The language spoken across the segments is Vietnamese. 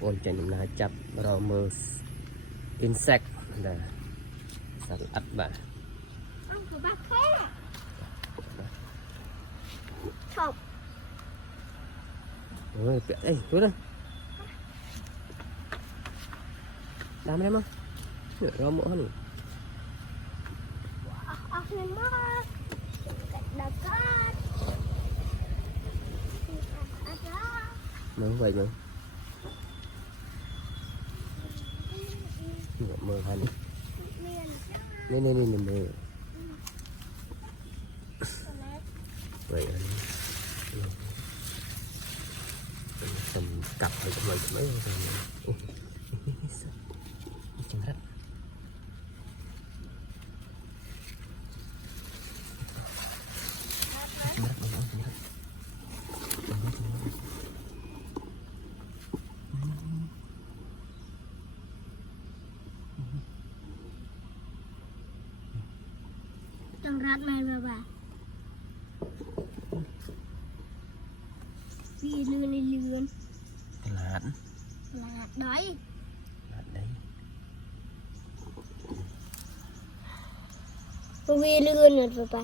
ôn chân na chập rồi mơ insect là sao ắt bà ông của bác thế chọc ôi ấy thôi đó làm em không rồi mỡ hơn lên mất đặc cát mỡ vậy mà mỡ hay này này mỡ vậy tầm cặp hay tầm mấy chân rách Trăng rát này mà bà vì lươn này lươn lạt đấy vì lươn rồi bà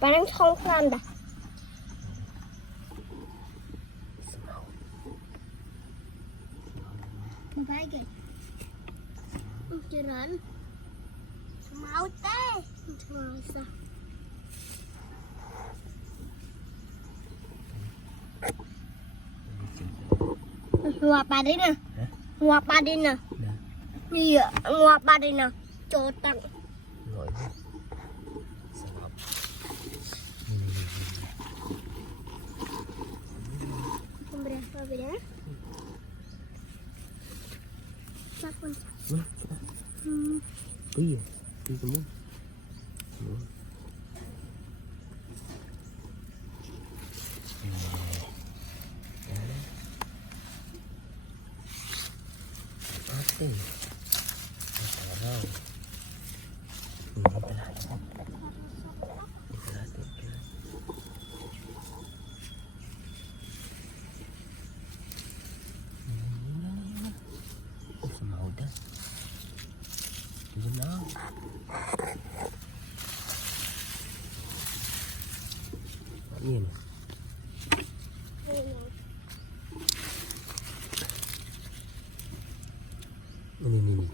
bà đang không khoan đã bà phải kìa chưa rắn máu tê máu sao ngoạp bà đi nè ngoạp bà đi nè gì ạ ngoạp bà đi nè cho tặng berapa beda? Siapa? Iya, itu semua. Apa? Nhìn nhìn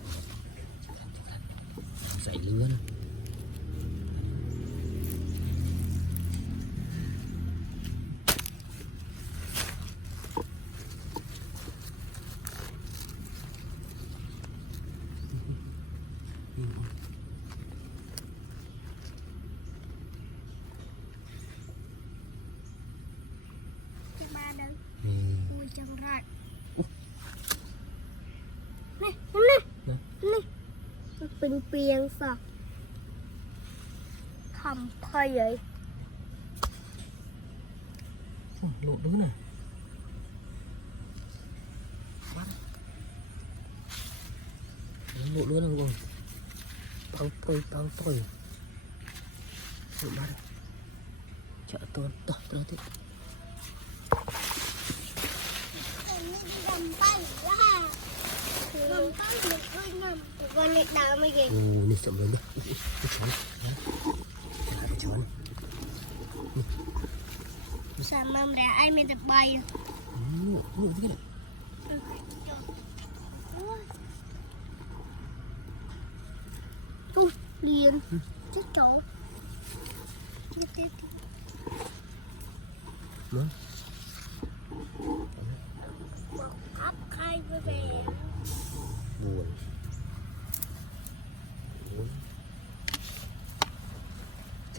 dậy lươn Trăng rát nè bình piền sao thầm thay vậy lộ đứa này lộ đứa này luôn băng tôi lộ ba đây chợ tôi tôi thế con này đào mấy gì? Này sụm lên đi. Cái chón. Sao mâm để ai mới được bay? Cái này. Liền. Chết chó. Nữa. Áp khai về. Buồn.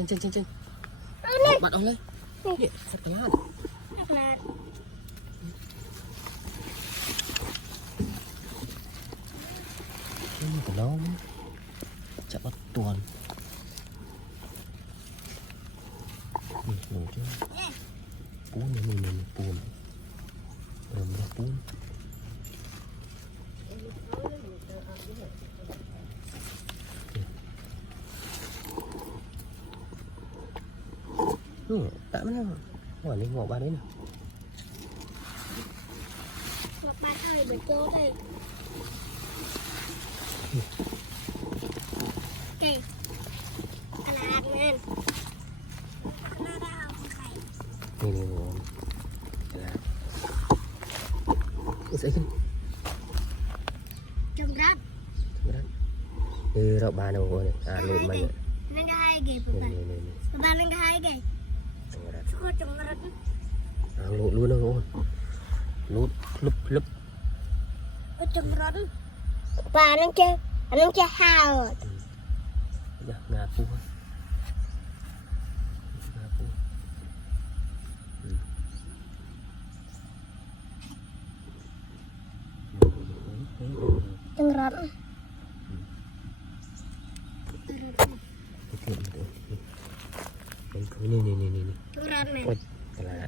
Chân bạn ông lên nè sạch cái lát nhưng mà nó chả bắt tuần nổi chứ cuốn này mình buồn rồi nó cuốn tạm nó ngỏ lên ngỏ ba đấy nè. Ngọt ba ơi bởi cô đây. Kì. Cái là ăn lên. Nó đau khẩy. Nè cái là cái gì Trông rát. rau ba đâu này lụm mình Nó có hai ghế bà. Bà nó có hai ghế. Có trông rát. lụm luôn đâu lụm lúp Có trông rát. Bà nó chơi hào. ngà phu Trông rát. nè Trông rát này. ôi cái là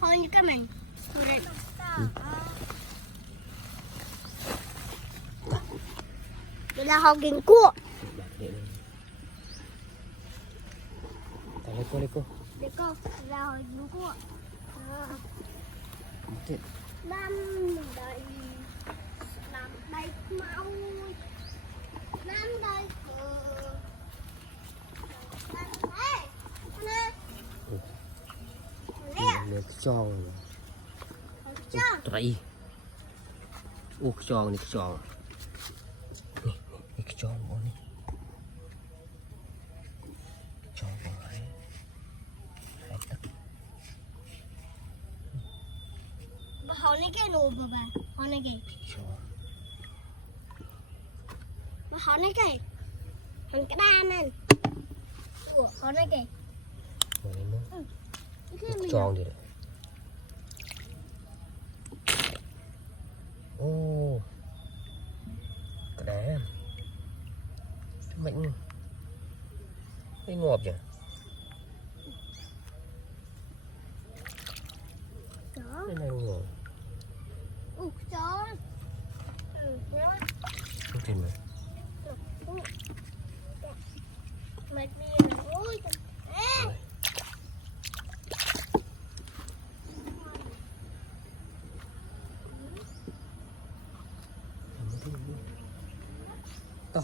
Khơi như cái mình. Đây là họ kính cua. lấy cô Để cô là họ kính cua. Làm đây mau. Làm đây nè tròn trời ô tròn này tròn cái tròn bọn này tròn bọn này bà họ này cái nụ bà họ này cái bà họ này cái thằng cái đan này ủa họ này cái tròn thì ô cái đá mạnh cái ngọt nhỉ cái này ngọt chó không thèm mà mệt đi ôi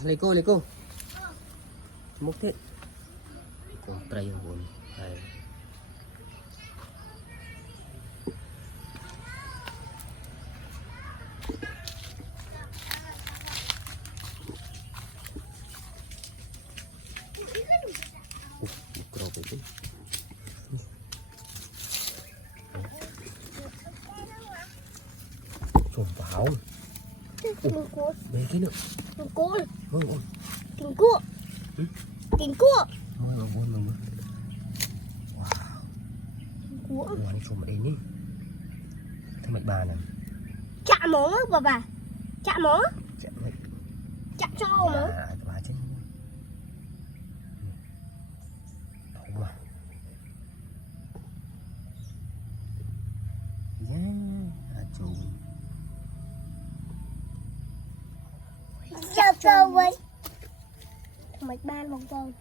lấy cô múc thế con trai hồn này cột vậy trộm vào mấy cái nữa kính cua thôi mà buồn mà wow cua này trộm ở đây ní thế mày bà này chạm mỏ bà chạm mỏ chạm cho mỏ bà chứ không mà chủ chào với mạch ban vòng vòng